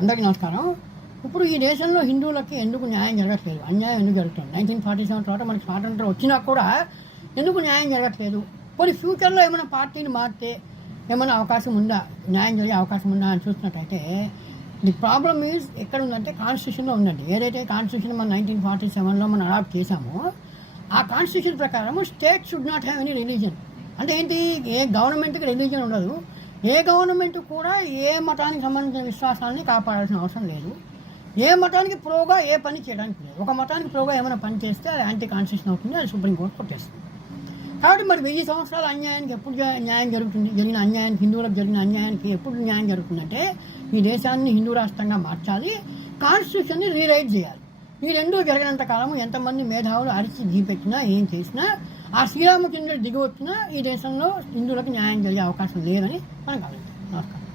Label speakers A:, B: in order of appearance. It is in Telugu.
A: అందరికీ నమస్కారం. ఇప్పుడు ఈ దేశంలో హిందువులకి ఎందుకు న్యాయం జరగట్లేదు? అన్యాయం ఎందుకు జరుగుతుంది? నైన్టీన్ ఫార్టీ సెవెన్ తర్వాత మనకి స్వాతంత్రం వచ్చినా కూడా ఎందుకు న్యాయం జరగట్లేదు? కొన్ని ఫ్యూచర్లో ఏమైనా పార్టీని మారితే ఏమైనా అవకాశం ఉందా? న్యాయం జరిగే అవకాశం ఉందా అని చూసినట్టయితే ది ప్రాబ్లమ్ ఈజ్ ఎక్కడ ఉందంటే కాన్స్టిట్యూషన్లో ఉందండి. ఏదైతే కాన్స్టిట్యూషన్ మనం నైన్టీన్ ఫార్టీ సెవెన్లో మనం అడాప్ట్ చేశామో ఆ కాన్స్టిట్యూషన్ ప్రకారం state should not have any religion అంటే ఏంటి? ఏ గవర్నమెంట్కి రిలీజన్ ఉండదు. ఏ గవర్నమెంట్ కూడా ఏ మతానికి సంబంధించిన విశ్వాసాలని కాపాడాల్సిన అవసరం లేదు. ఏ మతానికి ప్రోగా ఏ పని చేయడానికి లేదు. ఒక మతానికి ప్రోగా ఏమైనా పని చేస్తే అది యాంటీ కాన్స్టిట్యూషన్ అవుతుంది అది సుప్రీంకోర్టు కొట్టేస్తుంది. కాబట్టి మరి వెయ్యి సంవత్సరాల అన్యాయానికి ఎప్పుడు న్యాయం జరుగుతుంది? జరిగిన అన్యాయానికి హిందువులకు జరిగిన అన్యాయానికి ఎప్పుడు న్యాయం జరుగుతుందంటే ఈ దేశాన్ని హిందూ రాష్ట్రంగా మార్చాలి కాన్స్టిట్యూషన్ని రీరైట్ చేయాలి. ఈ రెండూ జరిగినంత కాలం ఎంతమంది మేధావులు అరిచి గీపెట్టినా ఏం చేసినా ఆ శ్రీరామచంద్రుడు దిగి వచ్చినా ఈ దేశంలో హిందువులకు న్యాయం జరిగే అవకాశం లేదని మనం గమనించాం నమస్కారం